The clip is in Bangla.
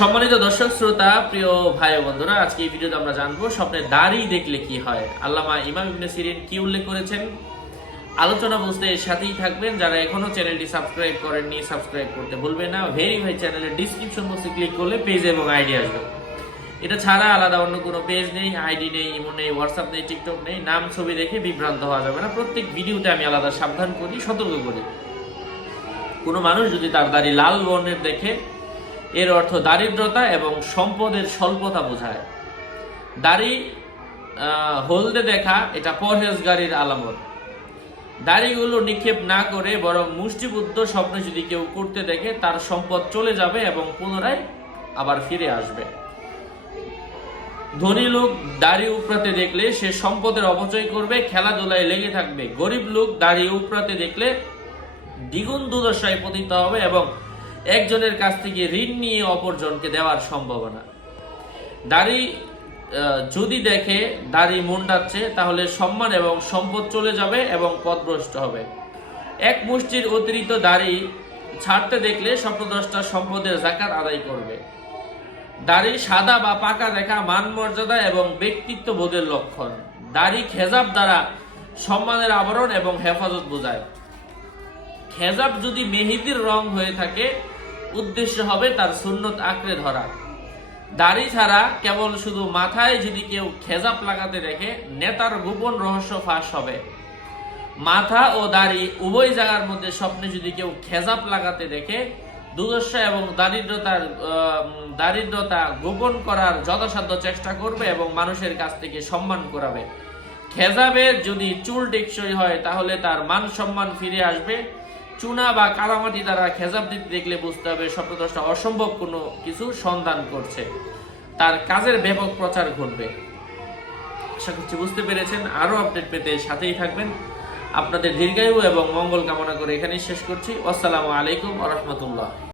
সম্মানিত দর্শক, শ্রোতা, প্রিয় ভাই বন্ধুরা, আজকে এই ভিডিওতে আমরা জানব স্বপ্নে দাড়ি দেখলে কি হয়। আল্লামা ইমাম ইবনে সিরিন কি উল্লেখ করেছেন? আলোচনা বুঝতে সাথেই থাকবেন। যারা এখনও চ্যানেলটি সাবস্ক্রাইব করেননি, সাবস্ক্রাইব করতে ভুলবেন না। ভেরিফাই চ্যানেলের ডিসক্রিপশন বক্সে ক্লিক করলে পেজ এবং আইডি আসবে। এটা ছাড়া আলাদা অন্য কোনো পেজ নেই আইডি নেই ইমো নেই হোয়াটসঅ্যাপ নেই টিকটক নেই। নাম, ছবি দেখে বিভ্রান্ত হওয়া যাবে না। প্রত্যেক ভিডিওতে আমি আলাদা সাবধান করি, সতর্ক করি। কোনো মানুষ যদি তার দাড়ি লাল বর্ণের দেখে এর অর্থ দারিদ্রতা এবং সম্পদের স্বল্পতা বোঝায়। দাড়ি হলদে দেখা, এটা পরহেজগারির আলামত। দাড়িগুলো নিক্ষেপ না করে বরং মুষ্টিবুদ্ধ স্বপ্ন যদি কেউ করতে দেখে, তার সম্পদ চলে যাবে এবং পুনরায় আবার ফিরে আসবে। ধনী লোক দাড়ি উপরাতে দেখলে সে সম্পদের অপচয় করবে, খেলাধুলায় লেগে থাকবে। গরিব লোক দাড়ি উপরাতে দেখলে দ্বিগুণ দুর্দশায় পতিত হবে এবং একজনের কাছ থেকে ঋণ নিয়ে অপরজনকে দেওয়ার সম্ভাবনা। দাড়ি যদি দেখে দাড়ি মুন্ডাচ্ছে, তাহলে সম্মান এবং সম্পদ চলে যাবে এবং পথভ্রষ্ট হবে। এক মুষ্টির অতিরিক্ত দাড়ি ছাড়তে দেখলে স্বপ্নদ্রষ্টা সম্পদের জাকাত আদায় করবে। দাড়ি সাদা বা পাকা দেখা মান মর্যাদা এবং ব্যক্তিত্ব বোধের লক্ষণ। দাড়ি খেজাব দ্বারা সম্মানের আবরণ এবং হেফাজত বোঝায়। খেজাব যদি মেহেদির রং হয়ে থাকে উদ্দেশ্য হবে তার সুন্নত আঁকড়ে ধরা। দাড়ি ছাড়া কেবল শুধু মাথায় যদি কেউ খেজাব লাগাতে দেখে, নেতার গোপন রহস্য ফাঁস হবে। মাথা ও দাড়ি উভয় জায়গার মধ্যে স্বপ্নে যদি কেউ খেজাব লাগাতে দেখে, দুর্দশা এবং দারিদ্রতার দারিদ্রতা গোপন করার যথাসাধ্য চেষ্টা করবে এবং মানুষের কাছ থেকে সম্মান করাবে। খেজাবের যদি চুল টেকসই হয়, তাহলে তার মান সম্মান ফিরে আসবে। চুনা বা কালামাটি দ্বারা খেজাব দিতে দেখলে বুঝতে হবে স্বপ্নদ্রষ্টা অসম্ভব কোনো কিছু সন্ধান করছে। তার কাজের ব্যাপক প্রচার ঘটবে। আশা করছি বুঝতে পেরেছেন। আরও আপডেট পেতে সাথেই থাকবেন। আপনাদের দীর্ঘায়ু এবং মঙ্গল কামনা করে এখানেই শেষ করছি। আসসালামু আলাইকুম রহমতুল্লাহ।